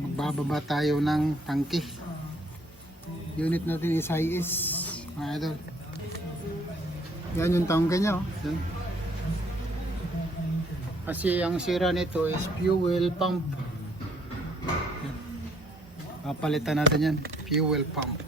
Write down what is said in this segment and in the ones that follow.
Magbababa tayo ng tangke. Unit natin is IS, mga idol. Yan yung tangke nya, oh. Yan. Kasi ang sira nito is fuel pump. Yan. Papalitan natin yan, fuel pump.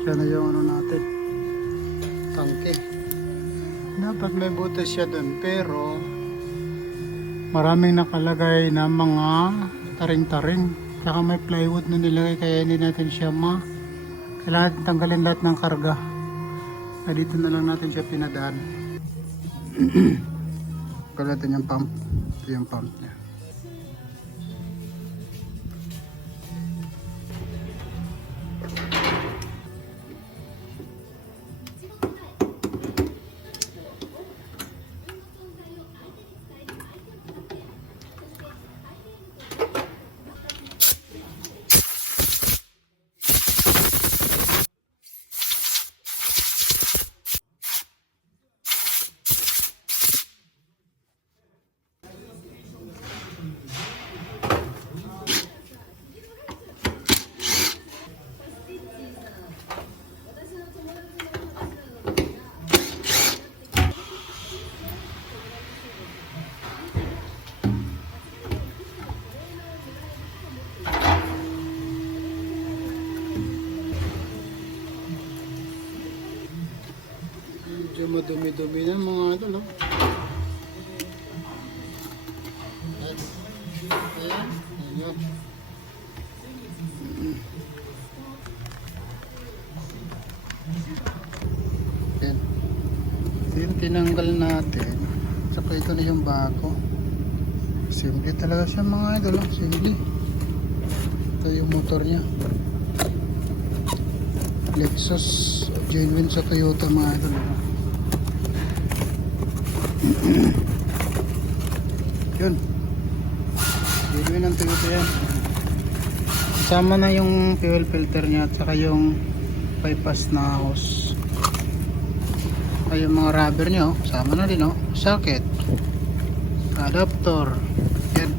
Siya na yung ano natin, tangke. Dapat may butas siya dun, pero maraming nakalagay na mga taring-taring. Saka may plywood na nilagay, kaya hindi natin siya kailangan natin tanggalin lahat ng karga. Kaya dito na lang natin siya pinadaan. Kaya natin yung pump. Ito yung pump niya. Medyo madumi-dumi na mga idol, no? Ayan. Ayan. Ayan. Ayan, tinanggal natin. Saka ito na yung bago. Simple talaga siya mga idol, no? Simple. Ito yung motor niya. Lexus, genuine sa Toyota mga idol. Yun, genuine ang Toyota yan. Kasama na yung fuel filter nya at saka yung bypass na hose. Ay yung mga rubber nya, oh, kasama na din, oh. Socket, adapter. Yan,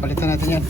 palitan natin yan.